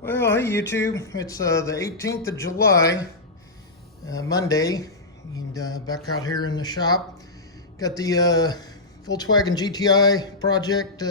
Well, hey YouTube, it's the 18th of July, Monday, and back out here in the shop. Got the Volkswagen GTI project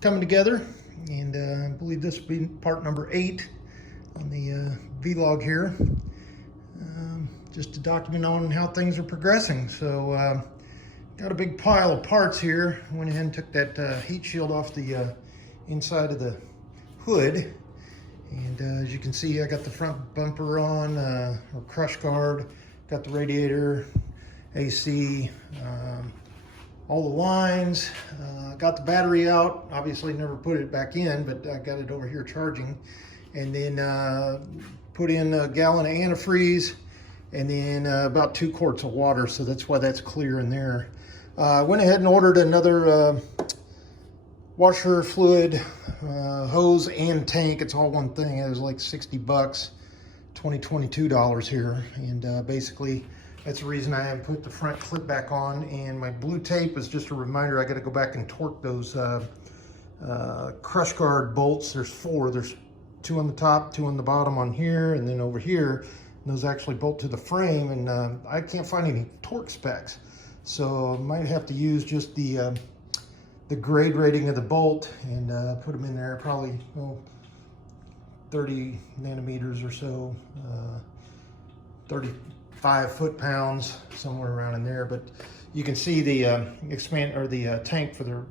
coming together, and I believe this will be part number 8 on the vlog here, just to document on how things are progressing. So got a big pile of parts here. Went ahead and took that heat shield off the inside of the hood. And as you can see, I got the front bumper on, or crush guard, got the radiator, AC, all the lines, got the battery out. Obviously never put it back in, but I got it over here charging. And then put in a gallon of antifreeze, and then about 2 quarts of water, so that's why that's clear in there. Went ahead and ordered another washer fluid, hose and tank. It's all one thing. It was like 60 bucks, $22 here. And basically that's the reason I haven't put the front clip back on. And my blue tape is just a reminder, I got to go back and torque those crush guard bolts. There's 4. There's 2 on the top, 2 on the bottom on here, and then over here. And those actually bolt to the frame, and I can't find any torque specs. So I might have to use just the grade rating of the bolt and put them in there, probably 30 nanometers or so, 35 foot-pounds, somewhere around in there. But you can see the tank for the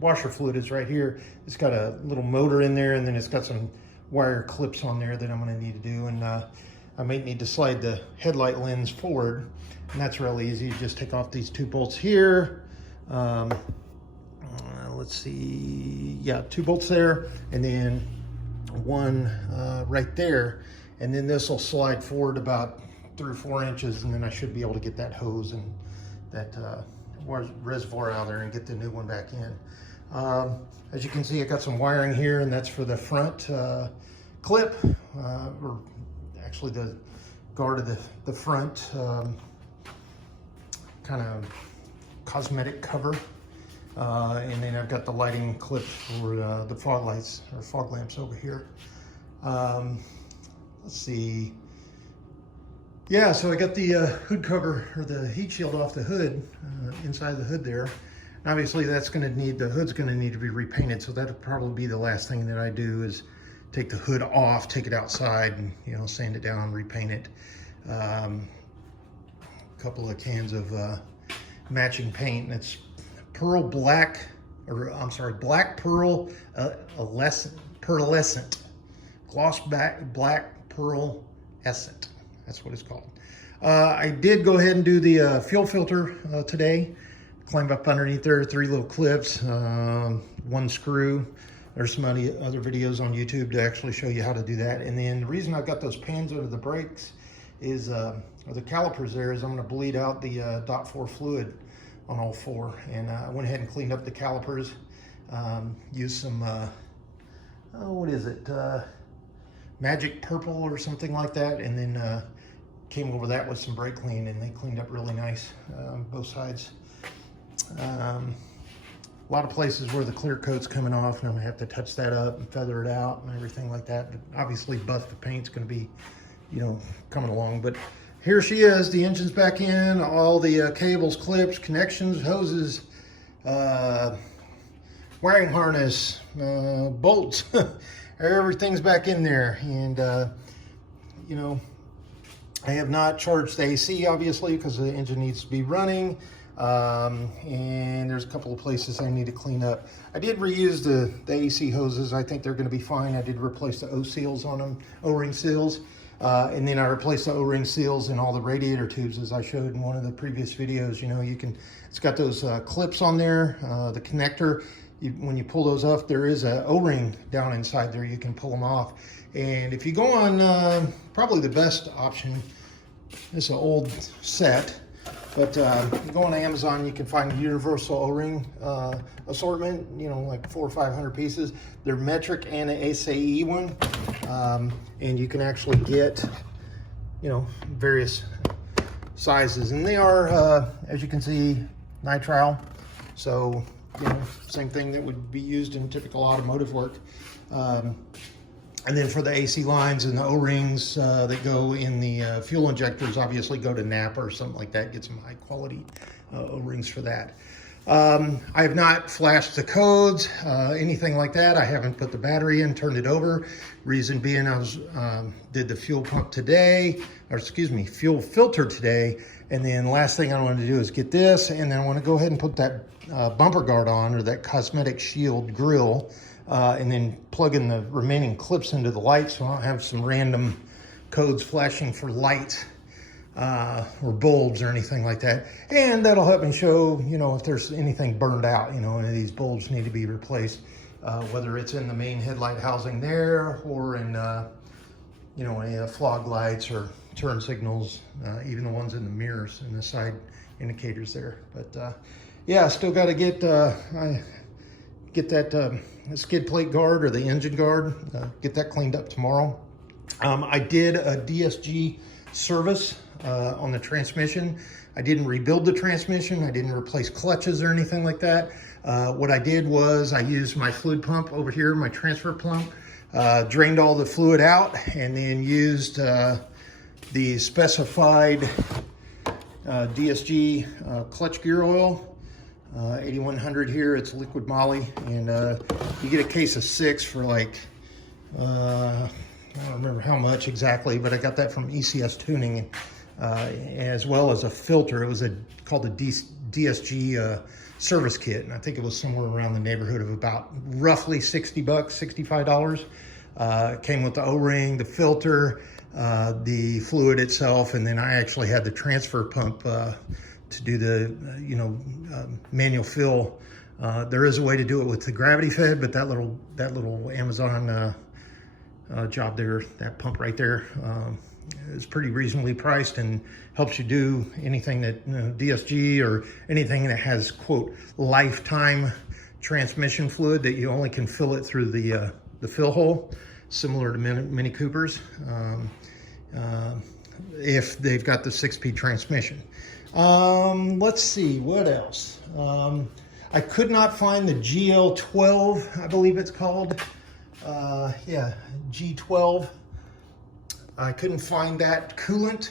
washer fluid is right here. It's got a little motor in there, and then it's got some wire clips on there that I'm going to need to do. And I might need to slide the headlight lens forward, and that's really easy. You just take off these 2 bolts here. Let's see, yeah, 2 bolts there, and then 1 right there, and then this will slide forward about 3 or 4 inches, and then I should be able to get that hose and that reservoir out there and get the new one back in. As you can see, I got some wiring here, and that's for the front clip, or actually the guard of the front kind of cosmetic cover. And then I've got the lighting clips for the fog lights or fog lamps over here. Let's see. Yeah, so I got the hood cover, or the heat shield off the hood, inside the hood there. Obviously that's going to need, the hood's going to need to be repainted, so that'll probably be the last thing that I do, is take the hood off, take it outside, and, you know, sand it down, repaint it. A couple of cans of matching paint, and it's pearl black, or I'm sorry, black pearl pearlescent, gloss black pearl essent. That's what it's called. I did go ahead and do the fuel filter today. Climb up underneath there, 3 little clips, 1 screw. There's some other videos on YouTube to actually show you how to do that. And then the reason I've got those pins under the brakes is, or the calipers there, is I'm going to bleed out the .4 fluid on all 4, and I went ahead and cleaned up the calipers, used some what is it, magic purple or something like that, and then came over that with some brake clean, and they cleaned up really nice, both sides. A lot of places where the clear coat's coming off, and I'm gonna have to touch that up and feather it out and everything like that. But obviously buff the paint's gonna be, you know, coming along. But here she is, the engine's back in, all the cables, clips, connections, hoses, wiring harness, bolts, everything's back in there. And, you know, I have not charged the AC, obviously, because the engine needs to be running. And there's a couple of places I need to clean up. I did reuse the AC hoses. I think they're going to be fine. I did replace the O-seals on them, O-ring seals. And then I replaced the O-ring seals in all the radiator tubes, as I showed in one of the previous videos. You know, it's got those clips on there, the connector. When you pull those off, there is a O-ring down inside there. You can pull them off. And if you go on, probably the best option, it's an old set, but you go on Amazon, you can find a universal O-ring assortment, you know, like 400 or 500 pieces. They're metric and an SAE one. And you can actually get, you know, various sizes, and they are, as you can see, nitrile. So, you know, same thing that would be used in typical automotive work. And then for the AC lines and the O-rings that go in the fuel injectors, obviously go to Napa or something like that. Get some high quality O-rings for that. I have not flashed the codes, anything like that. I haven't put the battery in, turned it over. Reason being, I was did the fuel pump today, or excuse me, fuel filter today. And then last thing I want to do is get this, and then I want to go ahead and put that bumper guard on, or that cosmetic shield grill, and then plug in the remaining clips into the light so I don't have some random codes flashing for light or bulbs or anything like that. And that'll help me show, you know, if there's anything burned out, you know, any of these bulbs need to be replaced, whether it's in the main headlight housing there or in, you know, any fog lights or turn signals, even the ones in the mirrors and the side indicators there. But yeah, still got to get that skid plate guard or the engine guard, get that cleaned up tomorrow. I did a DSG service on the transmission. I didn't rebuild the transmission. I didn't replace clutches or anything like that. What I did was I used my fluid pump over here, my transfer pump, drained all the fluid out, and then used the specified DSG clutch gear oil. 8100 here, it's liquid moly, and you get a case of 6 for like, I don't remember how much exactly, but I got that from ECS Tuning, as well as a filter. It was called the DSG service kit, and I think it was somewhere around the neighborhood of about roughly 60 bucks, $65. It came with the O-ring, the filter, the fluid itself, and then I actually had the transfer pump to do the manual fill. There is a way to do it with the gravity fed, but that little Amazon job there, that pump right there, is pretty reasonably priced and helps you do anything that, DSG or anything that has, quote, lifetime transmission fluid, that you only can fill it through the fill hole, similar to Mini Coopers, if they've got the 6-speed transmission. Let's see, what else? I could not find the GL12, I believe it's called. Yeah, G12. I couldn't find that coolant,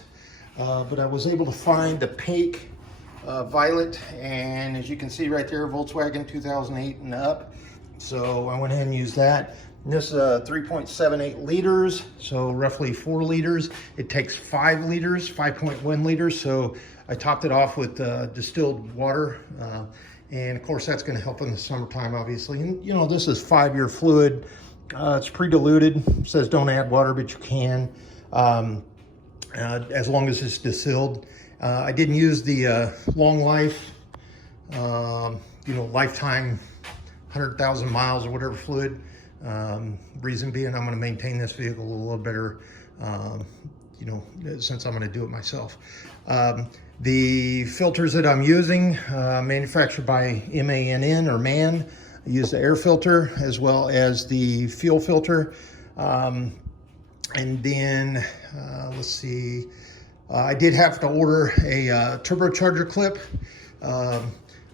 but I was able to find the Pake Violet, and as you can see right there, Volkswagen 2008 and up. So I went ahead and used that. And this is 3.78 liters, so roughly 4 liters. It takes 5 liters, 5.1 liters. So I topped it off with distilled water. And of course that's gonna help in the summertime, obviously. And you know, this is 5-year fluid. It's pre-diluted. It says don't add water, but you can, as long as it's distilled. I didn't use the long life, lifetime 100,000 miles or whatever fluid. Reason being, I'm going to maintain this vehicle a little better, since I'm going to do it myself. The filters that I'm using, manufactured by MANN or MAN. I use the air filter as well as the fuel filter. And then, let's see, I did have to order a turbocharger clip.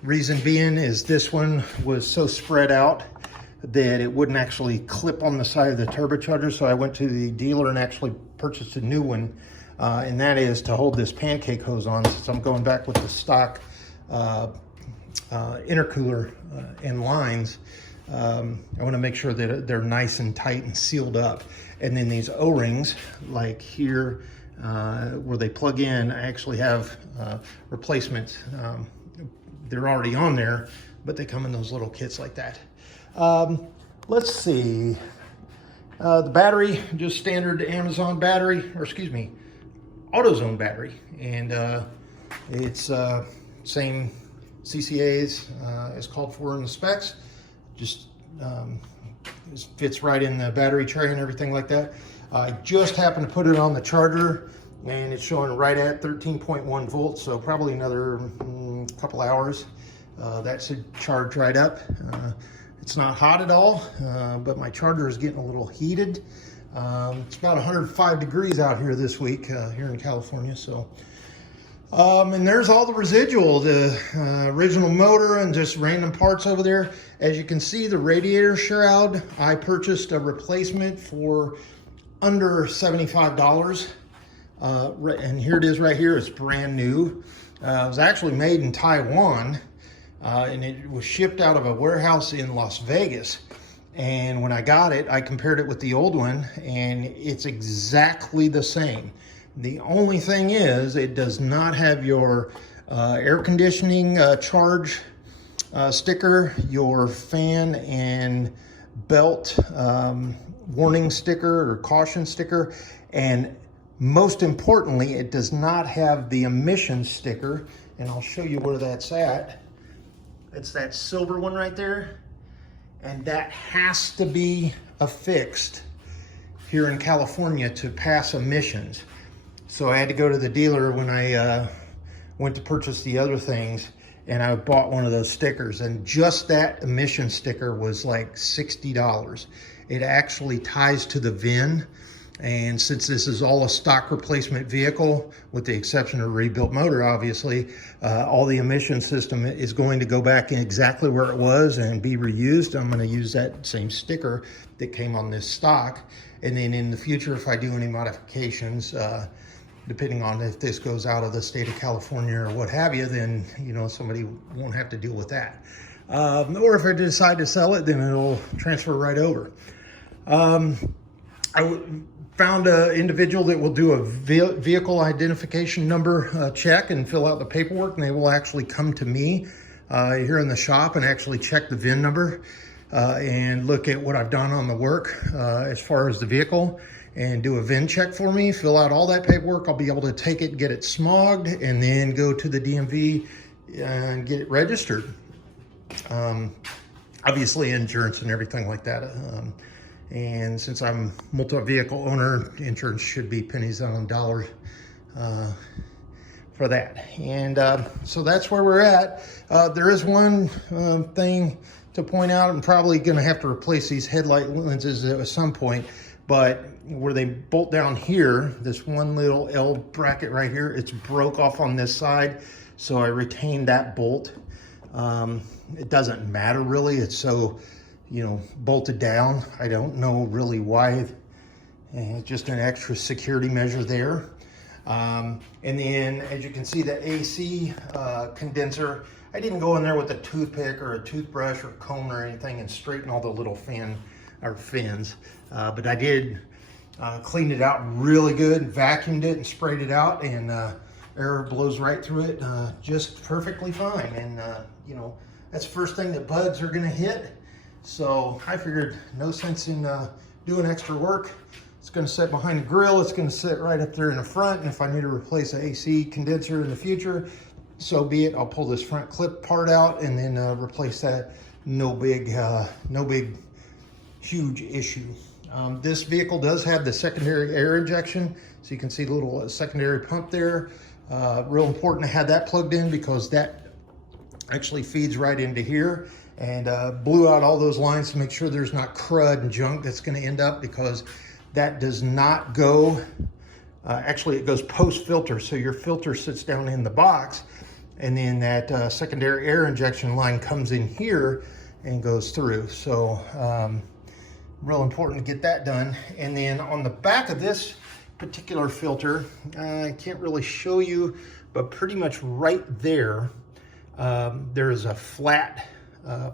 Reason being is this one was so spread out that it wouldn't actually clip on the side of the turbocharger. So I went to the dealer and actually purchased a new one. And that is to hold this pancake hose on, since I'm going back with the stock intercooler and lines. I want to make sure that they're nice and tight and sealed up. And then these O-rings, like here, where they plug in, I actually have replacements. They're already on there, but they come in those little kits like that. Let's see. The battery, just standard Amazon battery, or excuse me, AutoZone battery. And it's same CCAs as called for in the specs. Just fits right in the battery tray and everything like that. I just happened to put it on the charger, and it's showing right at 13.1 volts, so probably another couple hours. That should charge right up. It's not hot at all, but my charger is getting a little heated. It's about 105 degrees out here this week here in California, so And there's all the residual, the original motor and just random parts over there. As you can see, the radiator shroud, I purchased a replacement for under $75. And here it is right here, it's brand new. It was actually made in Taiwan, and it was shipped out of a warehouse in Las Vegas. And when I got it, I compared it with the old one, and it's exactly the same. The only thing is, it does not have your air conditioning charge sticker, your fan and belt warning sticker or caution sticker, and most importantly, it does not have the emissions sticker, and I'll show you where that's at. It's that silver one right there, and that has to be affixed here in California to pass emissions. So I had to go to the dealer when I went to purchase the other things, and I bought one of those stickers, and just that emission sticker was like $60. It actually ties to the VIN, and since this is all a stock replacement vehicle, with the exception of a rebuilt motor, obviously, all the emission system is going to go back in exactly where it was and be reused. I'm going to use that same sticker that came on this stock, and then in the future, if I do any modifications, depending on if this goes out of the state of California or what have you, then, you know, somebody won't have to deal with that. Or if I decide to sell it, then it'll transfer right over. I found an individual that will do a vehicle identification number check and fill out the paperwork, and they will actually come to me here in the shop and actually check the VIN number and look at what I've done on the work as far as the vehicle, and do a VIN check for me, fill out all that paperwork. I'll be able to take it, get it smogged, and then go to the DMV and get it registered. Obviously insurance and everything like that. And since I'm a multi-vehicle owner, insurance should be pennies on the dollar for that. And so that's where we're at. There is one thing to point out. I'm probably gonna have to replace these headlight lenses at some point, but where they bolt down here, this one little L bracket right here, it's broke off on this side, so I retained that bolt. It doesn't matter really, it's so, you know, bolted down. I don't know really why, it's just an extra security measure there. And then as you can see, the AC condenser, I didn't go in there with a toothpick or a toothbrush or comb or anything and straighten all the little fins, but I did cleaned it out really good, vacuumed it and sprayed it out, and air blows right through it just perfectly fine. And you know, that's the first thing that bugs are gonna hit. So I figured no sense in doing extra work. It's gonna sit behind the grill, it's gonna sit right up there in the front, and if I need to replace an AC condenser in the future, so be it. I'll pull this front clip part out and then replace that. No big huge issue. This vehicle does have the secondary air injection, so you can see the little secondary pump there. Real important to have that plugged in, because that actually feeds right into here, and blew out all those lines to make sure there's not crud and junk that's going to end up, because that does not go, actually it goes post filter, so your filter sits down in the box, and then that secondary air injection line comes in here and goes through. So real important to get that done. And then on the back of this particular filter, I can't really show you, but pretty much right there, there is a flat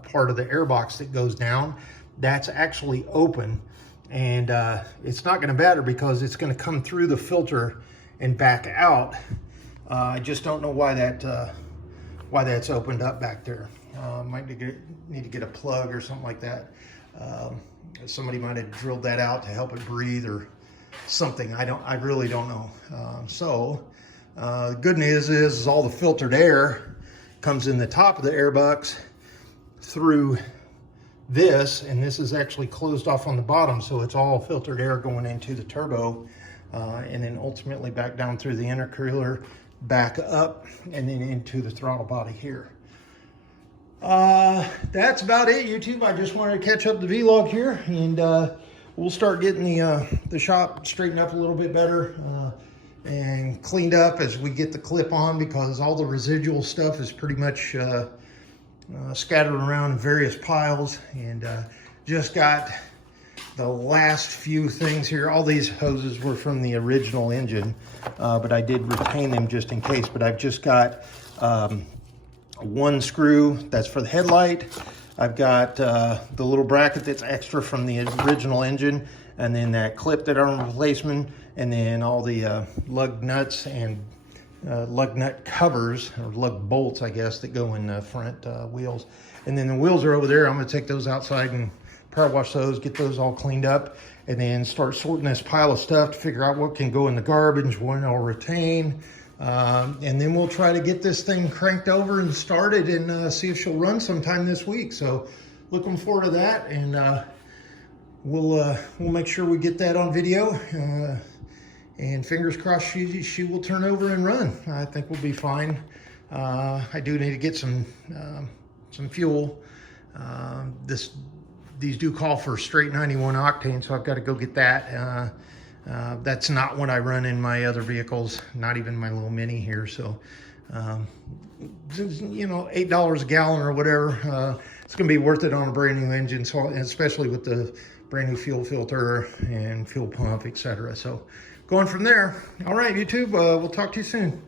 part of the air box that goes down. That's actually open, and it's not going to matter because it's going to come through the filter and back out. I just don't know why that's opened up back there. Might need to get a plug or something like that. Somebody might have drilled that out to help it breathe or something. I really don't know. Good news is all the filtered air comes in the top of the air box through this, and this is actually closed off on the bottom, so it's all filtered air going into the turbo, and then ultimately back down through the intercooler, back up, and then into the throttle body here. That's about it, YouTube. I just wanted to catch up the vlog here, and we'll start getting the shop straightened up a little bit better. and cleaned up as we get the clip on, because all the residual stuff is pretty much scattered around in various piles. And just got the last few things here. All these hoses were from the original engine, but I did retain them just in case. But I've just got one screw that's for the headlight. I've got the little bracket that's extra from the original engine, and then that clip that I'm replacing, and then all the lug nuts and lug nut covers, or lug bolts, I guess, that go in the front wheels. And then the wheels are over there. I'm gonna take those outside and power wash those, get those all cleaned up, and then start sorting this pile of stuff to figure out what can go in the garbage, what I'll retain. And then we'll try to get this thing cranked over and started, and see if she'll run sometime this week. So looking forward to that, and we'll make sure we get that on video, and fingers crossed she will turn over and run. I think we'll be fine. I do need to get some fuel. These do call for straight 91 octane, so I've got to go get that. That's not what I run in my other vehicles, not even my little Mini here. So, you know, $8 a gallon or whatever, it's going to be worth it on a brand new engine, so especially with the brand new fuel filter and fuel pump, etc. So going from there. All right, YouTube, we'll talk to you soon.